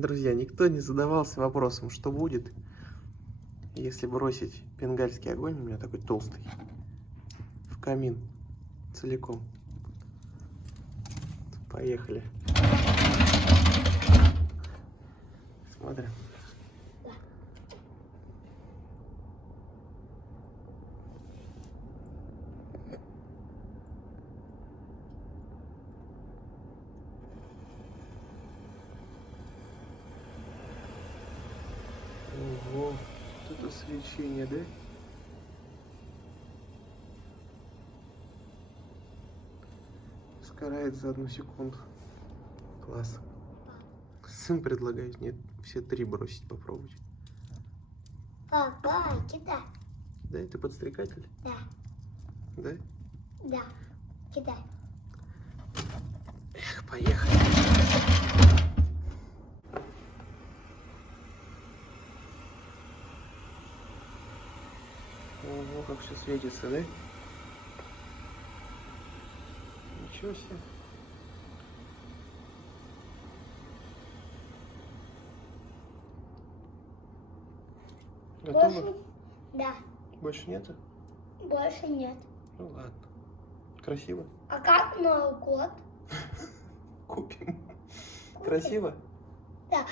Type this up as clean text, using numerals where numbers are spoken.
Друзья, никто не задавался вопросом, что будет, если бросить бенгальский огонь, у меня такой толстый, в камин целиком. Поехали. Смотрим. Ого, вот это свечение, да? Сгорает за 1 секунду. Класс. Сын предлагает, нет, все 3 бросить попробовать. Папа, кидай. Да, ты подстрекатель? Да, Да? да, кидай. Эх, поехали. Ого, как все светится, да? Ничего себе. Готово? Больше, да, Больше нету? больше нет. Ну ладно. Красиво? А как Новый год? Купим. Красиво? Да.